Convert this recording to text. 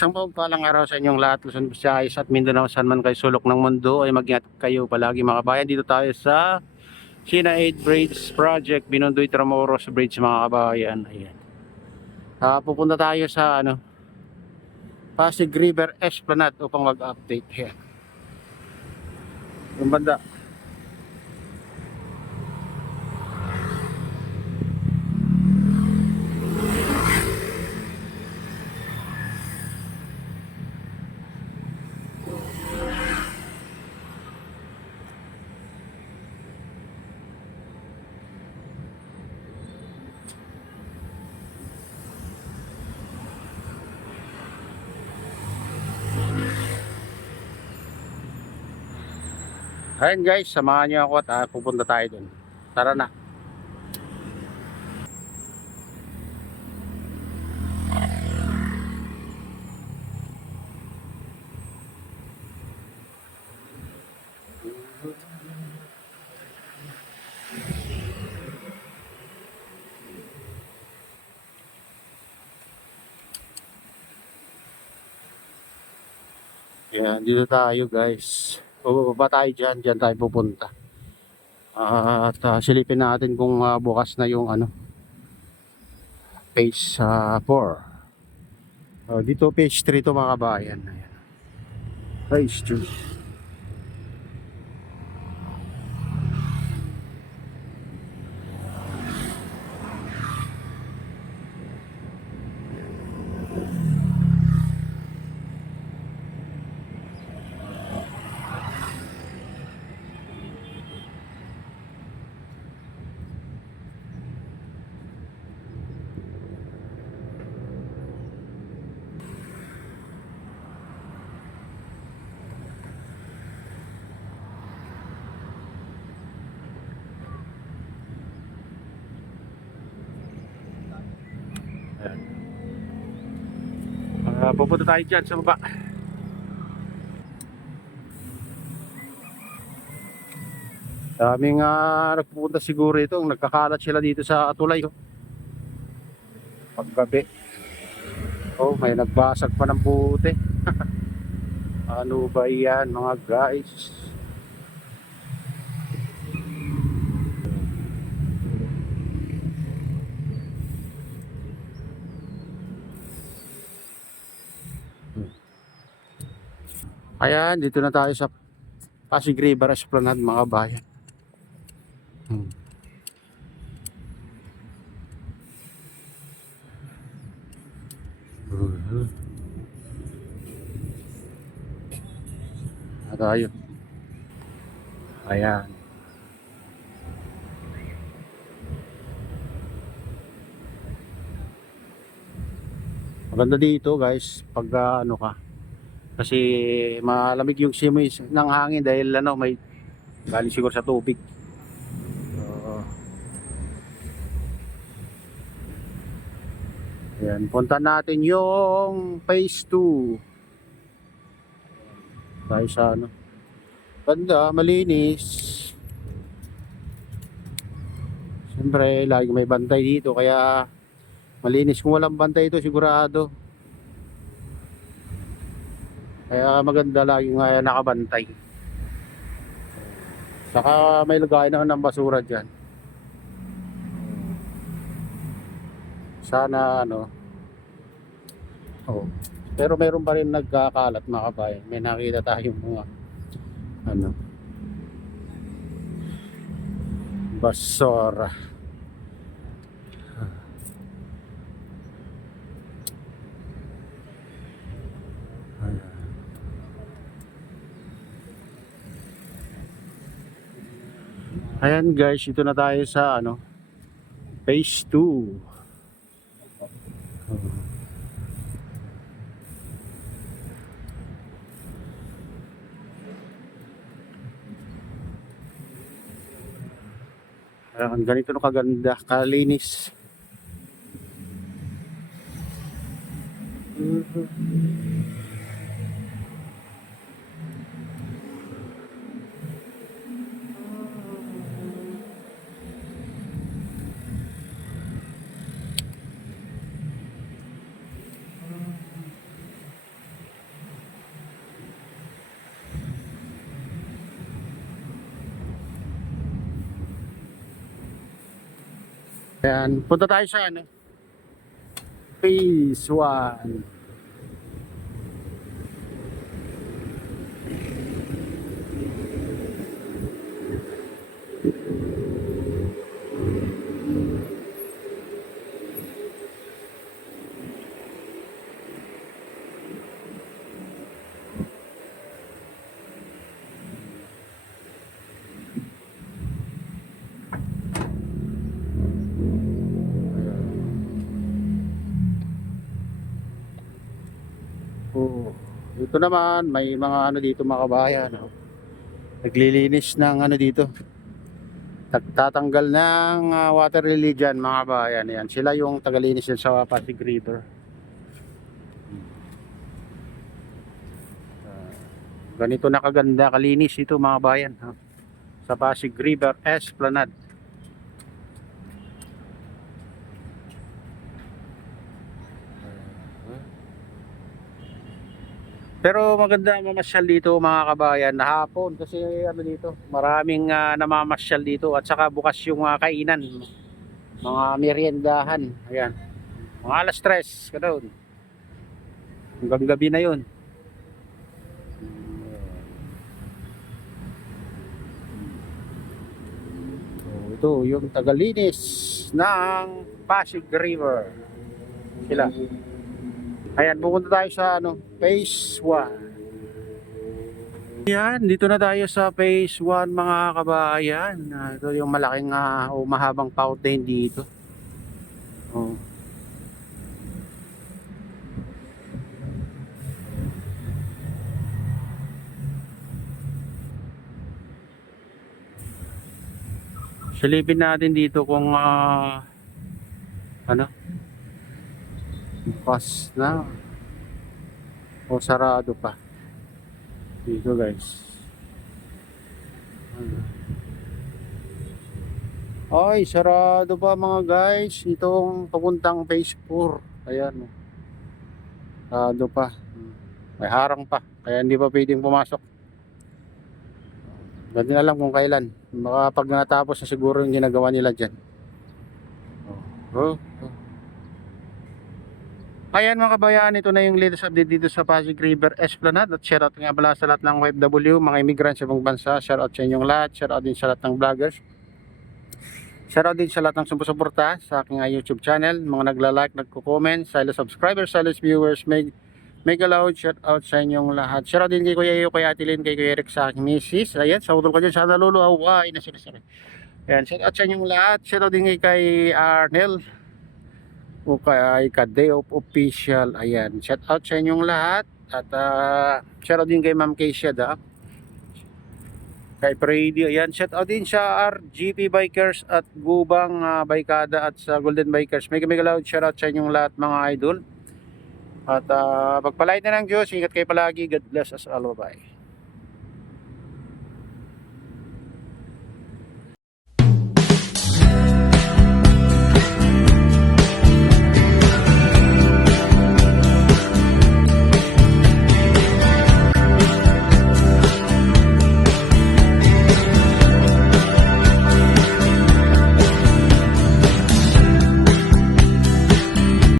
Isang palang araw sa inyong lahat, Luzon, Visayas at Mindanao, saan man kayo sulok ng mundo, ay mag-ingat kayo palagi mga kabayan. Dito tayo sa Sina 8 Bridge Project, Binondoy Tramoros Bridge mga kabayan. Ayan. Pupunta tayo sa Pasig River Esplanade upang mag-update. Ayan. Yung banda. Ayan guys, samahan niyo ako at pupunta tayo dun. Tara na. Yan, dito tayo guys. Bubaba tayo dyan tayo pupunta. At silipin natin kung bukas na yung phase 4. Dito phase 3 to mga kabayan. Ayan. Phase 2. Pupunta tayo dyan sa baba. Daming nagpupunta siguro ito. Nagkakalat sila dito sa tulay. Paggabi. May nagbasag pa ng puti. Ano ba yan mga guys? Ayan, dito na tayo sa Pasig River Esplanade mga bayan. Na tayo. Ayan. Maganda dito guys pag kasi malamig yung simoy ng hangin dahil may galing siguro sa tubig. Ayan, punta natin yung phase 2. Tayo sa banda, malinis. Siyempre, lagi may bantay dito kaya malinis. Kung walang bantay ito sigurado. Kaya maganda lagi nga nakabantay. Saka may lagay na ng basura dyan. Sana pero meron pa rin nagkakalat mga kabayan. May nakita tayong mga basura. Ayan guys, ito na tayo sa phase 2. Ayan, ganito na kaganda, kalinis. Ayan, punta tayo sa ano, phase 1. Oh, dito naman may mga ano dito mga kabayan, oh. Naglilinis ng ano dito. Tatanggal ng water lily dyan mga kabayan. Ayan, sila yung tagalinis dyan sa Pasig River. Ganito na kaganda kalinis ito mga kabayan, ha? Sa Pasig River Esplanade. Pero maganda mamasyal dito mga kabayan na hapon kasi ano dito, maraming namamasyal dito at saka bukas yung kainan, mga meriendahan. Ayan. Mga alas 3 ganoon. Hanggang gabi na 'yon. So, ito yung tagalinis ng Pasig River. Sila. Ayan, pupunta tayo sa ano, phase 1. Yan, dito na tayo sa phase 1 mga kabayan. Ito yung malaking o mahabang fountain dito. Oh. Silipin natin dito kung ano, bukas na o sarado pa. Dito guys. Ay, sarado pa mga guys. Itong papuntang phase 4. Ayan. Sarado pa. May harang pa. Kaya hindi pa pwedeng pumasok. Hindi na alam kung kailan. Baka pag natapos na siguro yung ginagawa nila dyan. Oh. Ayan mga kabayan, ito na yung latest update dito sa Pasig River Esplanade. At shoutout nga pala sa lahat ng OFW, mga immigrants sa ibang bansa. Shoutout sa inyong lahat. Shoutout din sa lahat ng vloggers. Shoutout din sa lahat ng sumusuporta sa aking YouTube channel. Mga nagla-like, nagko-comment, silent subscribers, silent viewers. Mega loud shoutout sa inyong lahat. Shoutout din kay Kuya Iyo, kay Ate Lynn, kay Kuya Eric, sa aking misis. Ayan, sa utol ko dyan, sa naluluaw. Ay, na sila. Ayan, shoutout sa inyong lahat. Shoutout din kay Arnel o kay Kadeo Official. Ayan, shout out sa inyong lahat. At shout out din kay Ma'am Keisha kay Prady. Ayan, shout out din sa RGP Bikers at Gubang Baykada at sa Golden Bikers. Mega loud shout out sa inyong lahat mga idol. At pagpalain na ng Diyos, ingat kayo palagi. God bless us all. Bye.